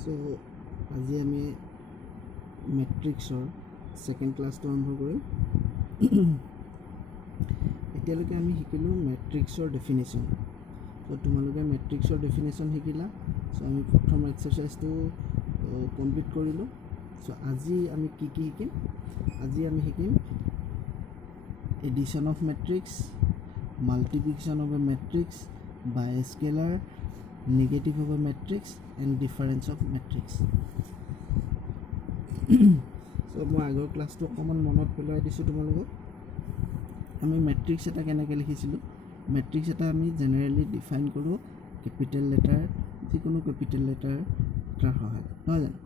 So আজি আমি মেট্ৰিক্সৰ second ক্লাছটো আৰম্ভ কৰিম। এতিয়ালৈকে আমি শিকিলোঁ মেট্ৰিক্সৰ ডেফিনেশ্যন। সো তোমালোকে মেট্ৰিক্সৰ ডেফিনেশ্যন শিকিলা। সো আমি প্ৰথম এক্সাৰচাইজটো কমপ্লিট কৰিলোঁ। সো আজি আমি কি শিকিম? আজি আমি শিকিম addition of matrix, multiplication of a matrix, by scalar, negative of a matrix and difference of matrix. So মই আগৰ ক্লাছটো অকণমান মনত পেলাই দিছোঁ তোমালোকক। আমি মেট্ৰিক্স এটা কেনেকৈ লিখিছিলোঁ? মেট্ৰিক্স এটা আমি জেনেৰেলি ডিফাইন কৰোঁ কেপিটেল লেটাৰ, যিকোনো কেপিটেল লেটাৰ তাৰ সহায়ত, নহয় জানো?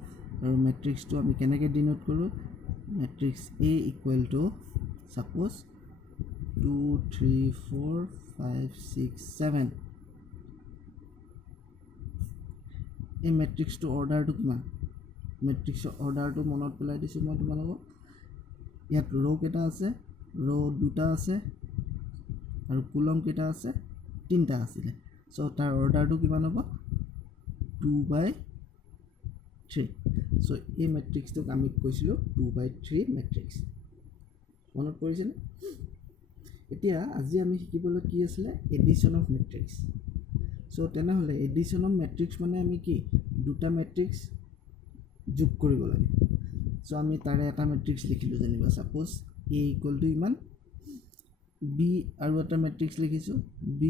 আৰু মেট্ৰিক্সটো আমি কেনেকৈ ডিনোট কৰোঁ? Matrix A equal to suppose 2 3 4 5 6 7। এই মেট্ৰিক্সটো অৰ্ডাৰটো কিমান? মেট্ৰিক্সৰ অৰ্ডাৰটো মনত পেলাই দিছোঁ মই তোমালোকক। ইয়াত ৰ' কেইটা আছে? ৰ' 2টা আছে আৰু কুলম কেইটা আছে? 3টা আছিলে। চ' তাৰ অৰ্ডাৰটো কিমান হ'ব? 2/3। চ' এই মেট্ৰিক্সটোক আমি কৈছিলোঁ 2/3 মেট্ৰিক্স। মনত পৰিছেনে? এতিয়া আজি আমি শিকিবলৈ কি আছিলে? Addition of matrix. সো তেনেহ'লে এডিশ্যন অফ মেট্ৰিক্স মানে আমি কি দুটা মেট্ৰিক্স যোগ কৰিব লাগে। সো আমি তাৰে এটা মেট্ৰিক্স লিখিলোঁ, যেনিবা ছাপ'জ A ইকুৱেল টু ইমান, B আৰু এটা মেট্ৰিক্স লিখিছোঁ B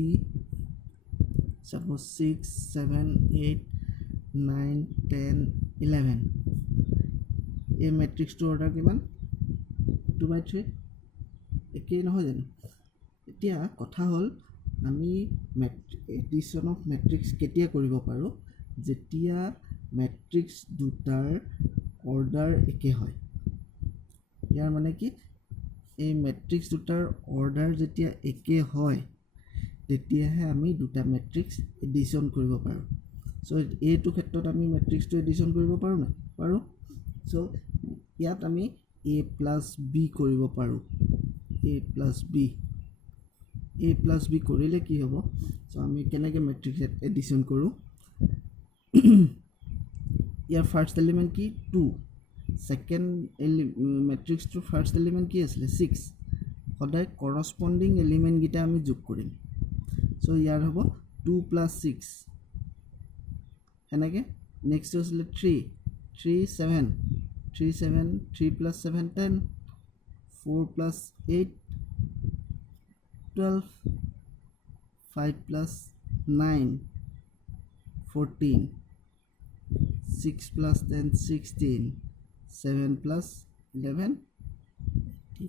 ছাপ'জ 6 7 8 9 10 11। এই মেট্ৰিক্সটোৰ অৰ্ডাৰ কিমান? 2/3। একেই নহয় জানো? এতিয়া কথা হ'ল আমি এডিশ্যন অফ মেট্ৰিক্স কেতিয়া কৰিব পাৰোঁ? যেতিয়া মেট্ৰিক্স দুটাৰ অৰ্ডাৰ একে হয়। ইয়াৰ মানে কি, এই মেট্ৰিক্স দুটাৰ অৰ্ডাৰ যেতিয়া একে হয় তেতিয়াহে আমি দুটা মেট্ৰিক্স এডিশ্যন কৰিব পাৰোঁ। চ' এইটো ক্ষেত্ৰত আমি মেট্ৰিক্সটো এডিশ্যন কৰিব পাৰোঁ নাই? পাৰোঁ। চ' ইয়াত আমি A প্লাছ B কৰিব পাৰোঁ। A প্লাছ B কৰিলে কি হ'ব? চ' আমি কেনেকৈ মেট্ৰিক্স এডিশ্যন কৰোঁ? ইয়াৰ ফাৰ্ষ্ট এলিমেণ্ট কি? 2। ছেকেণ্ড মেট্ৰিক্সটোৰ ফাৰ্ষ্ট এলিমেণ্ট কি আছিলে? 6। সদায় কৰস্পণ্ডিং এলিমেণ্টকেইটা আমি যোগ কৰিম। চ' ইয়াৰ হ'ব 2 + 6। সেনেকৈ নেক্সটটো আছিলে 3 7 3 7 3 + 7 10 4 + 8 12 5 + 9 14 6 + 10 16 7 + 11 18।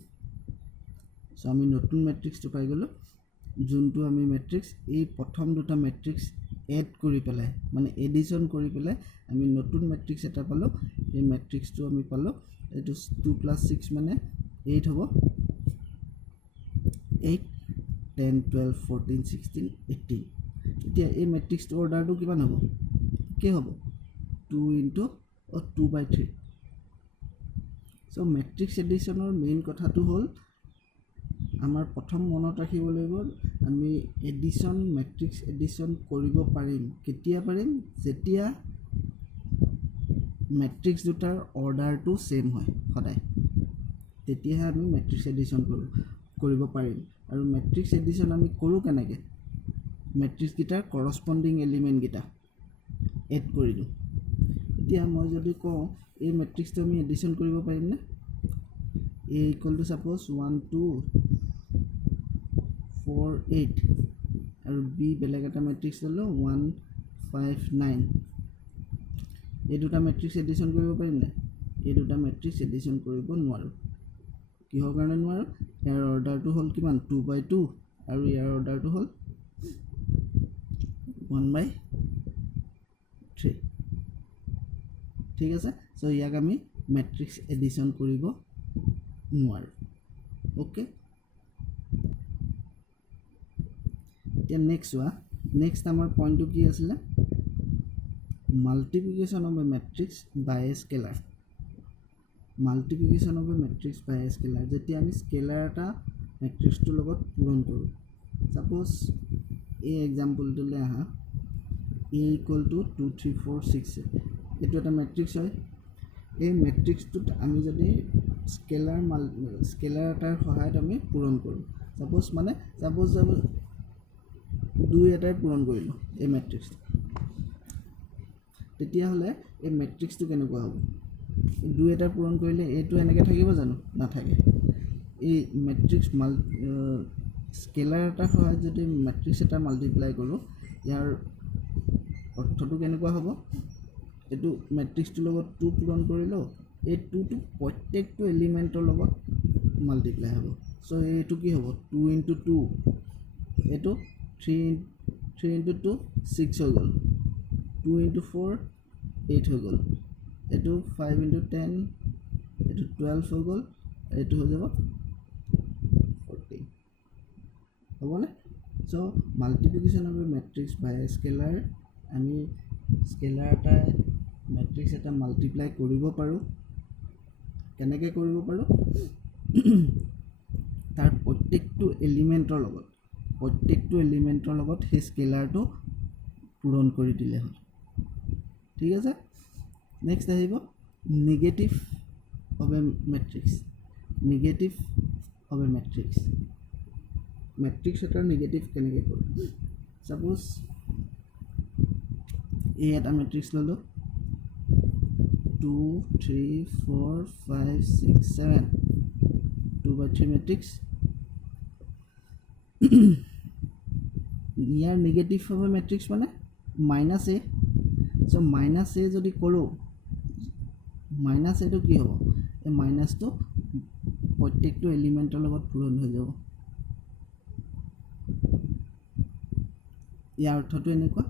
চ' আমি নতুন মেট্ৰিক্সটো পাই গ'লোঁ, যোনটো আমি মেট্ৰিক্স এই প্ৰথম দুটা মেট্ৰিক্স এড কৰি পেলাই, মানে এডিশ্যন কৰি পেলাই আমি নতুন মেট্ৰিক্স এটা পালোঁ। এই মেট্ৰিক্সটো আমি পালোঁ, এইটো 2 + 6 মানে 8 হ'ব। 8 10 12 14 16 18। এতিয়া এই মেট্ৰিক্সটোৰ অৰ্ডাৰটো কিমান হ'ব? কি হ'ব? 2/3। চ' মেট্ৰিক্স এডিশ্যনৰ মেইন কথাটো হ'ল আমাৰ প্ৰথম মনত ৰাখিব লাগিব, আমি মেট্ৰিক্স এডিশ্যন কৰিব পাৰিম। কেতিয়া পাৰিম? যেতিয়া মেট্ৰিক্স দুটাৰ অৰ্ডাৰটো ছেম হয় সদায়, তেতিয়াহে আমি মেট্ৰিক্স এডিশ্যন কৰিব পাৰিম। আৰু মেট্ৰিক্স এডিশ্যন আমি কৰোঁ কেনেকৈ? মেট্ৰিক্সকেইটাৰ কৰস্পণ্ডিং এলিমেণ্টকেইটা এড কৰি দিওঁ। এতিয়া মই যদি কওঁ এই মেট্ৰিক্সটো আমি এডিশ্যন কৰিব পাৰিমনে? A ইকুৱেল টু ছাপ'জ 1 2 4 8 আৰু B বেলেগ এটা মেট্ৰিক্স ল'লোঁ 1 5 9। এই দুটা মেট্ৰিক্স এডিশ্যন কৰিব পাৰিম নাই? এই দুটা মেট্ৰিক্স এডিশ্যন কৰিব নোৱাৰোঁ। কিহৰ কাৰণে নোৱাৰোঁ? ইয়াৰ অৰ্ডাৰটো হ'ল কিমান? 2/2 আৰু ইয়াৰ অৰ্ডাৰটো হ'ল 1/3। ঠিক আছে? চ' ইয়াক আমি মেট্ৰিক্স এডিশ্যন কৰিব নোৱাৰোঁ। অ'কে, এতিয়া নেক্সট চোৱা। নেক্সট আমাৰ পইণ্টটো কি আছিলে? Multiplication of a matrix by a scalar. Multiplication of a matrix by a scalar, যেতিয়া আমি স্কেলাৰ এটা মেট্ৰিক্সটোৰ লগত পূৰণ কৰোঁ। ছাপ'জ এই এক্সাম্পলটোলৈ আহা, A ইকুৱেল টু 2 3 4 6 এইটো এটা মেট্ৰিক্স হয়। এই মেট্ৰিক্সটোত আমি যদি স্কেলাৰ এটাৰ সহায়ত আমি পূৰণ কৰোঁ, ছাপোজ 2 এটাই পূৰণ কৰিলোঁ এই মেট্ৰিক্সটো, তেতিয়াহ'লে এই মেট্ৰিক্সটো কেনেকুৱা হ'ব? 2 এটাই পূৰণ কৰিলে এইটো এনেকৈ থাকিব জানো? নাথাকে। এই মেট্ৰিক্স স্কেলাৰ এটাৰ সহায়ত যদি মেট্ৰিক্স এটা মাল্টিপ্লাই কৰোঁ, ইয়াৰ অৰ্থটো কেনেকুৱা হ'ব? এইটো মেট্ৰিক্সটোৰ লগত 2 পূৰণ কৰিলোঁ, এই 2টো প্ৰত্যেকটো এলিমেণ্টৰ লগত মাল্টিপ্লাই হ'ব। চ' এইটো কি হ'ব? 2 × 2, এইটো 3 × 2 6 হৈ গ'ল, 2 × 4 8 হৈ গ'ল, এইটো 5 × 10 এইটো 12 হৈ গ'ল, এইটো হৈ যাব 14, হ'বনে? চ' multiplication of a matrix by a scalar, আমি স্কেলাৰ এটা মেট্ৰিক্স এটা মাল্টিপ্লাই কৰিব পাৰোঁ। কেনেকৈ কৰিব পাৰোঁ? তাৰ প্ৰত্যেকটো এলিমেণ্টৰ লগত সেই স্কেলাৰটো পূৰণ কৰি দিলে হ'ল। ঠিক আছে। নেক্সট আহিব negative of a matrix. Matrix এটাৰ নিগেটিভ কেনেকৈ কৰোঁ? ছাপোজ এই এটা মেট্ৰিক্স ল'লোঁ, 2 3 4 5 6 7 2/3 মেট্ৰিক্স। ইয়াৰ নিগেটিভ হ'ব মেট্ৰিক্স মানে -a। চ' -a যদি কৰোঁ, -aটো কি হ'ব? এই মাইনাছটো প্ৰত্যেকটো এলিমেণ্টৰ লগত পূৰণ হৈ যাব। ইয়াৰ অৰ্থটো এনেকুৱা,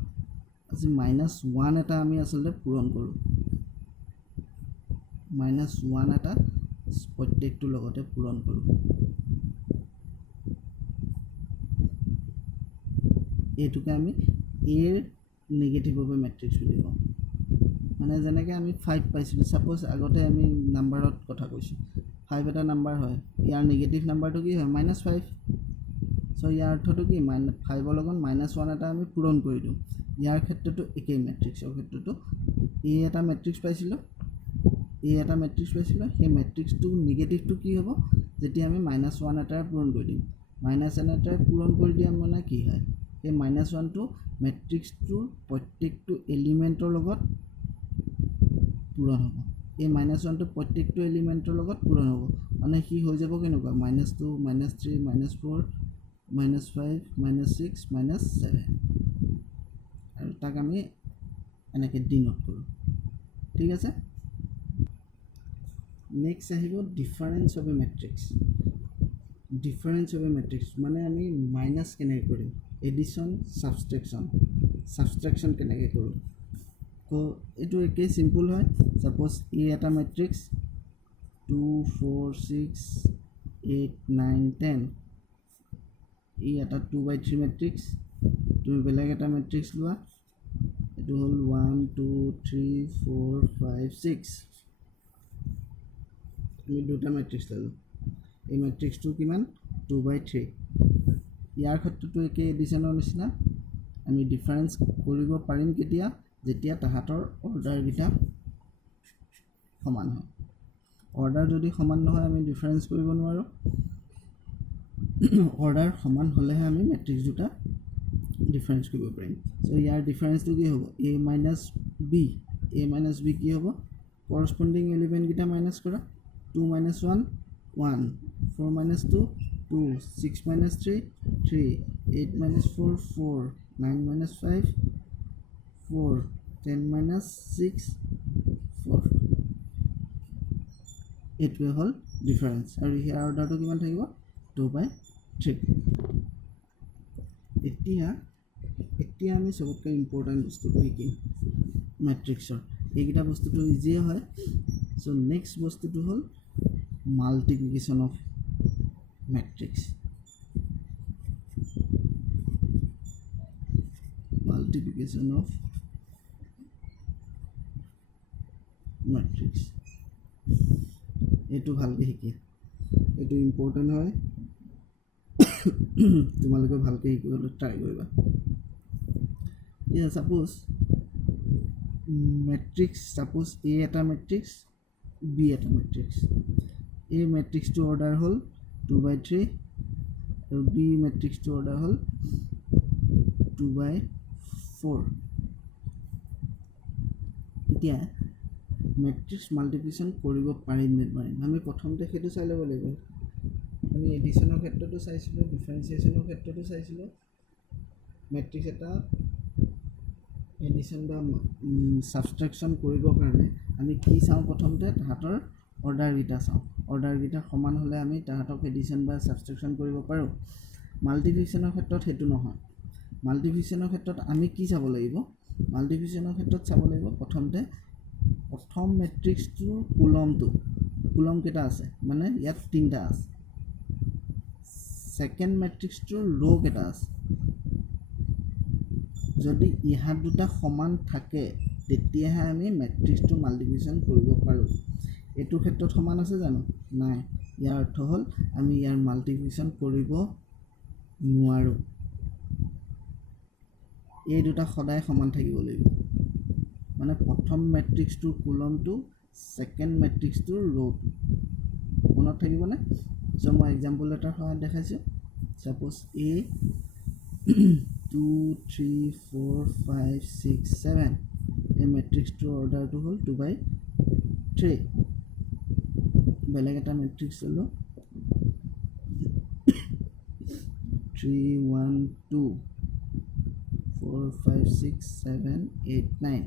আজি -1 এটা আমি আচলতে পূৰণ কৰোঁ, -1 এটা প্ৰত্যেকটোৰ লগতে পূৰণ কৰোঁ। এইটোকে আমি এৰ নিগেটিভ অফ এ মেট্ৰিক্স বুলি কওঁ। মানে যেনেকৈ আমি 5 পাইছিলোঁ, ছাপোজ আগতে আমি নাম্বাৰত কথা কৈছোঁ, 5 এটা নাম্বাৰ হয়, ইয়াৰ নিগেটিভ নাম্বাৰটো কি হয়? -5। চ' ইয়াৰ অৰ্থটো কি? 5ৰ লগত -1 এটা আমি পূৰণ কৰি দিওঁ। ইয়াৰ ক্ষেত্ৰতো একেই, মেট্ৰিক্সৰ ক্ষেত্ৰতো এটা মেট্ৰিক্স পাইছিলোঁ, সেই মেট্ৰিক্সটো নিগেটিভটো কি হ'ব? যেতিয়া আমি -1 এটাৰে পূৰণ কৰি দিম। -1 এটাৰে পূৰণ কৰি দিয়া মানে কি হয়? সেই -1টো মেট্ৰিক্সটোৰ প্ৰত্যেকটো এলিমেণ্টৰ লগত পূৰণ হ'ব। এই -1টো প্ৰত্যেকটো এলিমেণ্টৰ লগত পূৰণ হ'ব, মানে সি হৈ যাব কেনেকুৱা? -2 -3 -4 -5 -6 -7, আৰু তাক আমি এনেকৈ ডিনোট কৰোঁ। ঠিক আছে। নেক্সট আহিব ডিফাৰেঞ্চ অফ এ মেট্ৰিক্স। মানে আমি মাইনাছ কেনেকৈ কৰিম? এডিশ্যন, ছাবষ্ট্ৰেকশ্যন কেনেকৈ কৰোঁ? তো এইটো একেই চিম্পুল হয়। ছাপ'জ এটা মেট্ৰিক্স 2 4 6 8 9 10, এটা 2/3 মেট্ৰিক্স। তুমি বেলেগ এটা মেট্ৰিক্স লোৱা, এইটো হ'ল 1 2 3 4 5 6, আমি দুটা মেট্ৰিক্স ল'লোঁ। এই মেট্ৰিক্সটো কিমান? 2/3। ইয়াৰ ক্ষেত্ৰতো একেই, এডিশ্যনৰ নিচিনা। আমি ডিফাৰেঞ্চ কৰিব পাৰিম কেতিয়া? যেতিয়া তাহাঁতৰ অৰ্ডাৰকেইটা সমান হয়। অৰ্ডাৰ যদি সমান নহয়, আমি ডিফাৰেঞ্চ কৰিব নোৱাৰোঁ। অৰ্ডাৰ সমান হ'লেহে আমি মেট্ৰিক্স দুটা ডিফাৰেঞ্চ কৰিব পাৰিম। চ' ইয়াৰ ডিফাৰেঞ্চটো কি হ'ব? a - b কি হ'ব? কৰস্পণ্ডিং এলিমেণ্টকেইটা মাইনাছ কৰা। 2 - 1 1, 4 - 2 2, 6 - 3 3, 8 - 4 4, 9 - 5 4, 10 - 6 4। এইটোৱে হ'ল ডিফাৰেঞ্চ, আৰু ইয়াৰ অৰ্ডাৰটো কিমান থাকিব? 2/3। এতিয়া আমি চবতকৈ ইম্পৰ্টেণ্ট বস্তুটো শিকিম মেট্ৰিক্সৰ। এইকেইটা বস্তুটো ইজিয়ে হয়। চ' নেক্সট বস্তুটো হ'ল মাল্টিপ্লিকেশ্যন অফ মেট্ৰিক্স। এইটো ভালকৈ শিকি, এইটো ইম্পৰ্টেণ্ট হয়। তোমালোকে ভালকৈ শিকিবলৈ ট্ৰাই কৰিবা। এতিয়া ছাপোজ মেট্ৰিক্স ছাপ'জ এ এটা মেট্ৰিক্স বি এটা মেট্ৰিক্স এ মেট্ৰিক্সটো অৰ্ডাৰ হ'ল 2/3 আৰু বি মেট্ৰিক্সটো অৰ্ডাৰ হ'ল 2/4 এতিয়া মেট্ৰিক্স মাল্টিপ্লিকেশ্যন কৰিব পাৰিম নে নোৱাৰিম আমি প্ৰথমতে সেইটো চাই ল'ব লাগিব আমি এডিশ্যনৰ ক্ষেত্ৰতো চাইছিলোঁ ডিফাৰেঞ্চিয়েশ্যনৰ ক্ষেত্ৰতো চাইছিলোঁ মেট্ৰিক্স এটা এডিশ্যন বা ছাবষ্ট্ৰেকশ্যন কৰিবৰ কাৰণে আমি কি চাওঁ প্ৰথমতে তাহাঁতৰ অৰ্ডাৰকেইটা চাওঁ অৰ্ডাৰকেইটা সমান হ'লে আমি তাহাঁতক এডিশ্যন বা ছাবষ্ট্ৰেকশ্যন কৰিব পাৰোঁ মাল্টিপ্লিকেশ্যনৰ ক্ষেত্ৰত সেইটো নহয় মাল্টিপ্লিকেশ্যনৰ ক্ষেত্ৰত আমি কি চাব লাগিব মাল্টিপ্লিকেশ্যনৰ ক্ষেত্ৰত চাব লাগিব প্ৰথম মেট্ৰিক্সটোৰ কুলম কেইটা আছে মানে ইয়াত 3টা আছে ছেকেণ্ড মেট্ৰিক্সটোৰ ৰ' কেইটা আছে যদি ইহাত দুটা সমান থাকে তেতিয়াহে আমি মেট্ৰিক্সটো মাল্টিপ্লিকেশ্যন কৰিব পাৰোঁ এইটো ক্ষেত্ৰত সমান আছে জানো নাই ইয়াৰ অৰ্থ হ'ল আমি ইয়াৰ মাল্টিপ্লিকেশ্যন কৰিব নোৱাৰোঁ এই দুটা সদায় সমান থাকিব লাগিব মানে প্ৰথম মেট্ৰিক্সটোৰ কুলমটো ছেকেণ্ড মেট্ৰিক্সটোৰ ৰ'টো মনত থাকিবনে চ' মই এক্সাম্পল এটাৰ সহায়ত দেখাইছোঁ ছাপ'জ এ 2 3 4 5 6 7 এই মেট্ৰিক্সটোৰ অৰ্ডাৰটো হ'ল 2/3 বেলেগ এটা মেট্ৰিক্স ল'লোঁ 3 1 2 4 5 6 7 8 9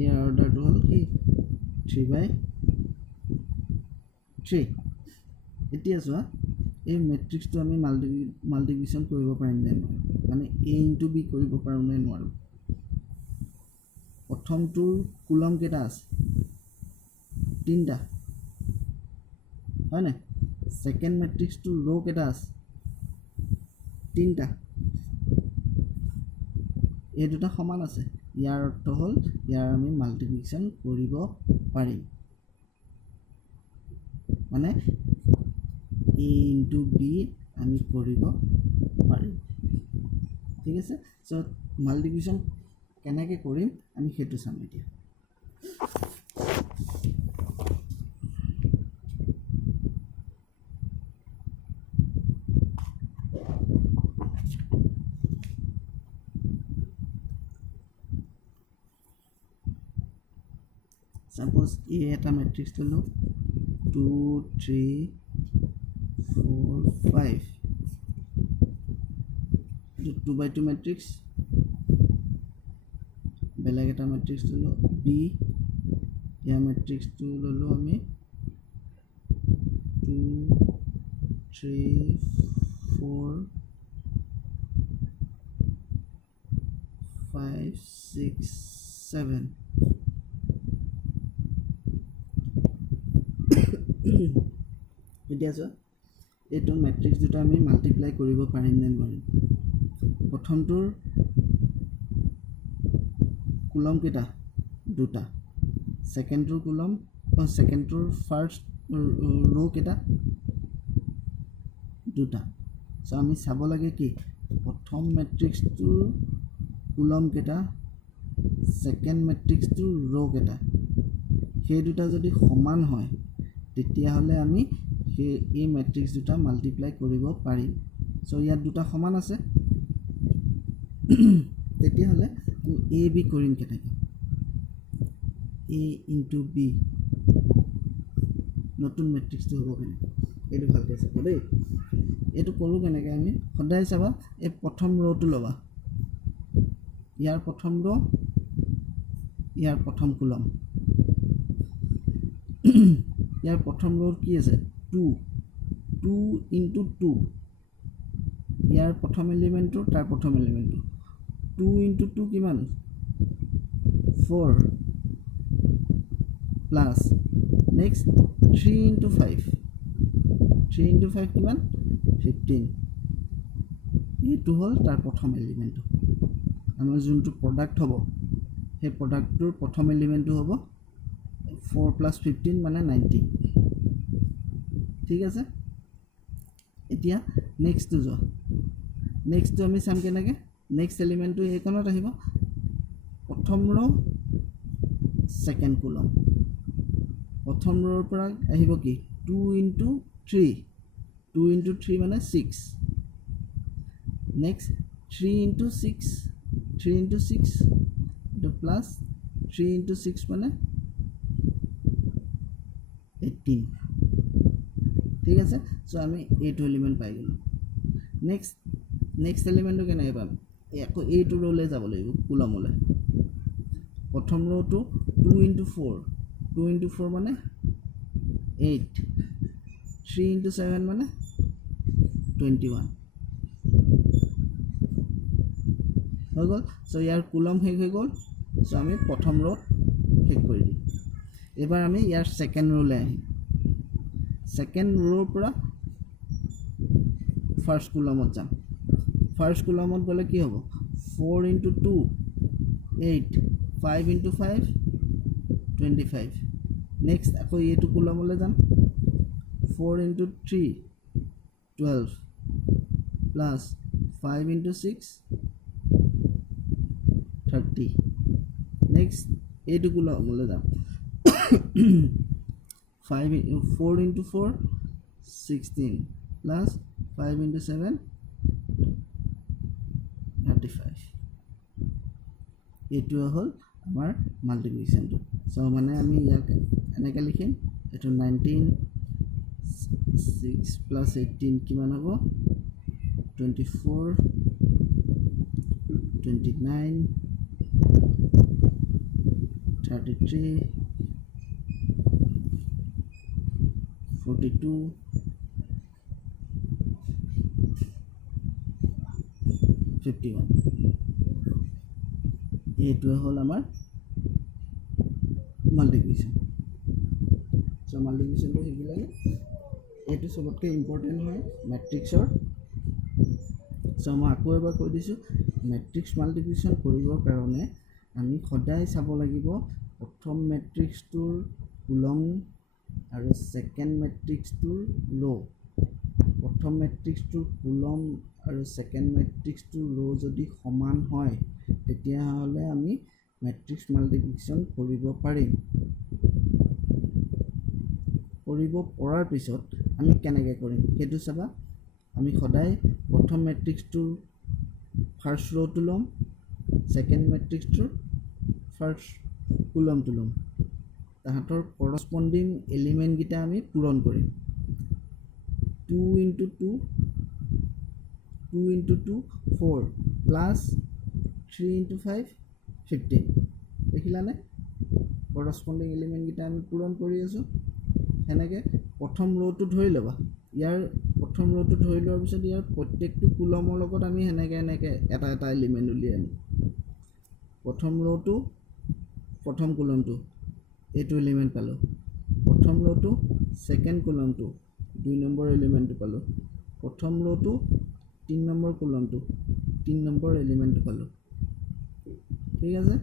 ইয়াৰ অৰ্ডাৰটো হ'ল কি 3/3 এতিয়া চোৱা এই মেট্ৰিক্সটো আমি মাল্টিপ্লিকেশ্যন কৰিব পাৰিম নে নোৱাৰোঁ মানে এ ইনটু বি কৰিব পাৰোঁ নে নোৱাৰোঁ প্ৰথমটোৰ কুলম কেইটা আছে 3টা হয় নাই ছেকেণ্ড মেট্ৰিক্সটোৰ ৰ' কেইটা আছে 3টা এই দুটা সমান আছে ইয়াৰ অৰ্থ হ'ল ইয়াৰ আমি মাল্টিপ্লিকেশ্যন কৰিব পাৰিম মানে এ ইনটু বি আমি কৰিব পাৰিম ঠিক আছে চ' মাল্টিপ্লিকেশ্যন কেনেকৈ কৰিম আমি সেইটো চাম এতিয়া suppose A এটা matrix ললো 2 3 4 5 2x2 matrix বেলেগ এটা matrix ললো B या matrix 2 ললো আমি 2 3 4 5 6 7 এতিয়া চোৱা এইটো মেট্ৰিক্স দুটা আমি মাল্টিপ্লাই কৰিব পাৰিম নে নোৱাৰিম প্ৰথমটোৰ কুলম কেইটা দুটা সেকেন্ডটোৰ কুলম সেকেন্ডটোৰ ফাৰ্স্ট ৰ' কেইটা দুটা সো আমি চাব লাগে কি প্ৰথম মেট্ৰিক্সটোৰ কুলম কেইটা সেকেন্ড মেট্ৰিক্সটোৰ ৰ' কেইটা সেই দুটা যদি সমান হয় তেতিয়াহ'লে আমি এই মেট্ৰিক্স দুটা মাল্টিপ্লাই কৰিব পাৰিম সো ইয়াত দুটা সমান আছে তেতিয়াহ'লে আমি a b কৰিম কেনেকৈ a into b নতুন মেট্ৰিক্সটো হ'ব কেনেকৈ এইটো ভালকৈ চাব দেই এইটো কৰোঁ কেনেকৈ আমি সদায় চাবা এই প্ৰথম ৰ'টো ল'বা ইয়াৰ প্ৰথম ৰ' ইয়াৰ প্ৰথম কুলম ইয়াৰ প্ৰথম ৰ' কি আছে 2 into 2 ইয়াৰ প্ৰথম এলিমেন্টটো তাৰ প্ৰথম এলিমেন্টটো 2 into 2 কিমান 4 প্লাস নেক্সট 3 into 5 3 into 5 কিমান 15 এইটো হ'ল তাৰ প্ৰথম এলিমেন্টটো আমাৰ যোনটো প্ৰডাক্ট হ'ব সেই প্ৰডাক্টটোৰ প্ৰথম এলিমেন্টটো হ'ব 4 plus 15 মানে 90 ঠিক আছে এতিয়া নেক্সট টু যোৱা নেক্সট টু আমি চাম কেনেকৈ নেক্সট এলিমেন্টটো এইকণত আহিব প্ৰথম ৰ সেকেন্ড কুলম প্ৰথম ৰৰ পৰা আহিব কি 2 into 3 2 into 3 মানে 6 next 3 into 6 3 into 6 to plus 3 into 6 মানে 18 ঠিক আছে সো আমি এইটো এলিমেন্ট পাই গলো নেক্সট এলিমেন্টটো কেনে পাম আকৌ এইটো ৰলে যাব লাগিব কুলমলে প্ৰথম ৰটো 2 into 4 মানে 8 3 into 7 মানে 21 হৈ গল সো ইয়াৰ কুলম শেষ হৈ গল সো আমি প্ৰথম ৰ শেষ কৰি দিম এবাৰ আমি ইয়াৰ সেকেন্ড ৰলে আহিম সেকেন্ড ৰৰ পৰা ফাৰ্স্ট কুলমত যাম ফাৰ্স্ট কুলমত গলে কি হ'ব 4 into 2 8 5 into 5 25 next আকৌ এইটো কুলমলে যাম 4 into 3 12 plus 5 into 6 30 next এইটো কুলমলে যাম 4 into 4 16 plus 5 into 7 35 এইটো হল আমাৰ মাল্টিপ্লিকেশনটো সো মানে আমি ইয়াক এনেকৈ লিখিম এটো 19 6 plus 18 কিমান হ'ব 24 29 33 42 51 এইটো হল আমাৰ মাল্টিপ্লিকেশন সো মাল্টিপ্লিকেশনটো শিকিলে এইটো সবতকৈ ইম্পৰ্টেন্ট হয় ম্যাট্ৰিক্সৰ সো মই আকৌ এবাৰ কৈ দিছো ম্যাট্ৰিক্স মাল্টিপ্লিকেশন কৰিবৰ কাৰণে আমি সদায় চাব লাগিব প্ৰথম ম্যাট্ৰিক্সটোৰ কুলম আৰু সেকেন্ড ম্যাট্ৰিক্সটোৰ ৰ প্ৰথম ম্যাট্ৰিক্সটোৰ কুলম আৰু সেকেন্ড ম্যাট্ৰিক্সটোৰ ৰ যদি সমান হয় তেতিয়া হলে আমি ম্যাট্ৰিক্স মাল্টিপ্লিকেশন কৰিব পাৰিম কৰিব পৰাৰ পিছত আমি কেনেকৈ কৰিম সেইটো চাবা আমি সদায় প্ৰথম ম্যাট্ৰিক্সটোৰ ফাৰ্স্ট ৰটো লম সেকেন্ড ম্যাট্ৰিক্সটোৰ ফাৰ্স্ট কুলমটো লম তাহাঁতৰ কৰস্পন্ডিং এলিমেন্ট গিটা আমি পূৰণ কৰিম 2 into 2 2 into 2 4 plus 3 into 5 15 দেখিলানে কৰস্পন্ডিং element গিটা আমি পূৰণ কৰি আছো এনেকৈ প্ৰথম ৰটো ধৰি লবা ইয়াৰ প্ৰথম ৰটো ধৰি লোৱাৰ পিছত ইয়াৰ প্ৰত্যেকটো কুলমৰ লগত আমি এনেকৈ এটা এলিমেন্ট উলিয়াই আনিম প্ৰথম ৰটো প্ৰথম কুলমটো এইটো এলিমেন্ট পালো প্ৰথম ৰটো সেকেন্ড কুলমটো 2 নম্বৰ এলিমেন্টটো পালো প্ৰথম ৰটো 3 নম্বৰ কুলমটো 3 নম্বৰ এলিমেন্টটো পালো ঠিক আছে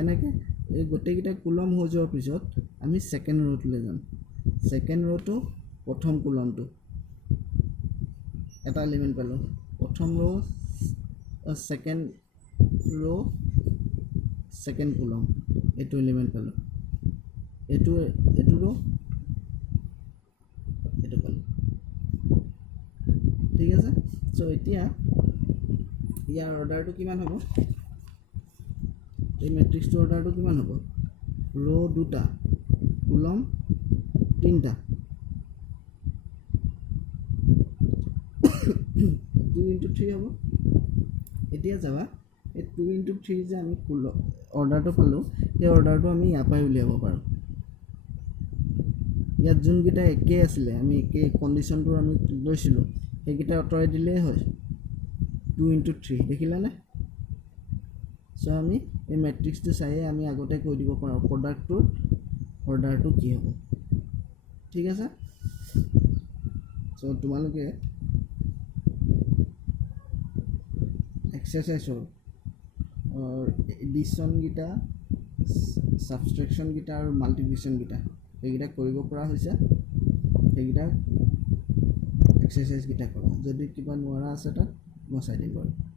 এনেকৈ এই গোটেইকেইটা কুলম হৈ যোৱাৰ পিছত আমি সেকেন্ড ৰটোলৈ যাম সেকেন্ড ৰটো প্ৰথম কুলমটো এটা এলিমেন্ট পালো প্ৰথম ৰ সেকেন্ড ৰ সেকেন্ড কুলম এইটো এলিমেন্ট পালো এইটো ৰ এইটো পালো ঠিক আছে সো এতিয়া ইয়াৰ অৰ্ডাৰটো কিমান হ'ব এই ম্যাট্ৰিক্সটোৰ অৰ্ডাৰটো কিমান হ'ব ৰ দুটা কুলম তিনটা 2 into 3 হ'ব এতিয়া যাবা এই 2 into 3 যে আমি অৰ্ডাৰটো পালো এই অৰ্ডাৰটো আমি ইয়াৰ পৰাই উলিয়াব পাৰো ইয়াত যোনকেইটা একে আছিলে আমি একে কন্ডিশনটো আমি লৈছিলো সেইকেইটা অতৰাই দিলেই হয় 2 into 3 দেখিলানে সো আমি এই ম্যাট্ৰিক্সটো চাই আমি আগতে কৈ দিব পাৰো প্ৰডাক্টটোৰ অৰ্ডাৰটো কি হ'ব ঠিক আছে সো তোমালোকে এক্সাৰসাইজৰ এডিশন গিটা সাবট্ৰেকশন গিটা আৰু মাল্টিপ্লিকেশন গিটা এইগিটা কৰিব পৰা হৈছে সেইগিটা এক্সাৰসাইজ গিটা কৰা যদি কিবা নোৱাৰা আছে তাত মই চাই দিম বাৰু